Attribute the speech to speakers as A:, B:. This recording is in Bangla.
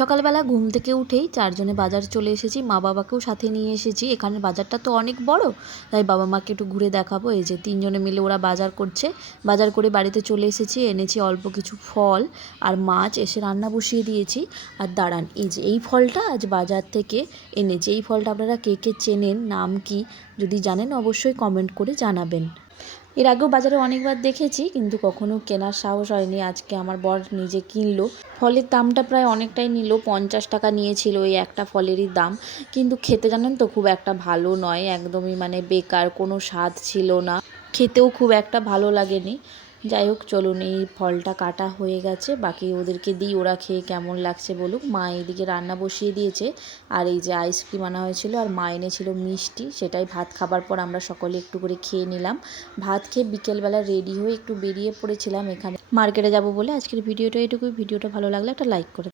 A: সকালবেলা ঘুম থেকে উঠেই চারজনে বাজার চলে এসেছি। মা বাবাকেও সাথে নিয়ে এসেছি। এখানে বাজারটা তো অনেক বড়, তাই বাবা মাকে একটু ঘুরে দেখাবো। এই যে তিনজনে মিলে ওরা বাজার করছে। বাজার করে বাড়িতে চলে এসেছি। এনেছি অল্প কিছু ফল আর মাছ, এসে রান্না বসিয়ে দিয়েছি। আর দাঁড়ান, এই যে এই ফলটা আজ বাজার থেকে এনেছি। এই ফলটা আপনারা কে কে চেনেন, নাম কি, যদি জানেন অবশ্যই কমেন্ট করে জানাবেন। এর আগেও বাজারে অনেকবার দেখেছি, কিন্তু কখনো কেনার সাহস হয়নি। আজকে আমার বর নিজে কিনলো। ফলের দামটা প্রায় অনেকটাই নিল, পঞ্চাশ টাকা নিয়েছিল এই একটা ফলেরই দাম। কিন্তু খেতে জানেন তো, খুব একটা ভালো নয়, একদমই মানে বেকার, কোনো স্বাদ ছিল না। খেতেও খুব একটা ভালো লাগেনি। যাই হোক, চলুন, এই ফলটা কাটা হয়ে গেছে। বাকি ওদেরকে দিই, ওরা খেয়ে কেমন লাগছে বলুক। মা এদিকে রান্না বসিয়ে দিয়েছে। আর এই যে আইসক্রিম আনা হয়েছিল, আর মা এনেছিল মিষ্টি। সেটাই ভাত খাবার পর আমরা সকলে একটু করে খেয়ে নিলাম। ভাত খেয়ে বিকেলবেলা রেডি হয়ে একটু বেরিয়ে পড়েছিলাম এখানে। মার্কেটে যাব বলে আজকের ভিডিওটা এটুকুই। ভিডিওটা ভালো লাগলে একটা লাইক করে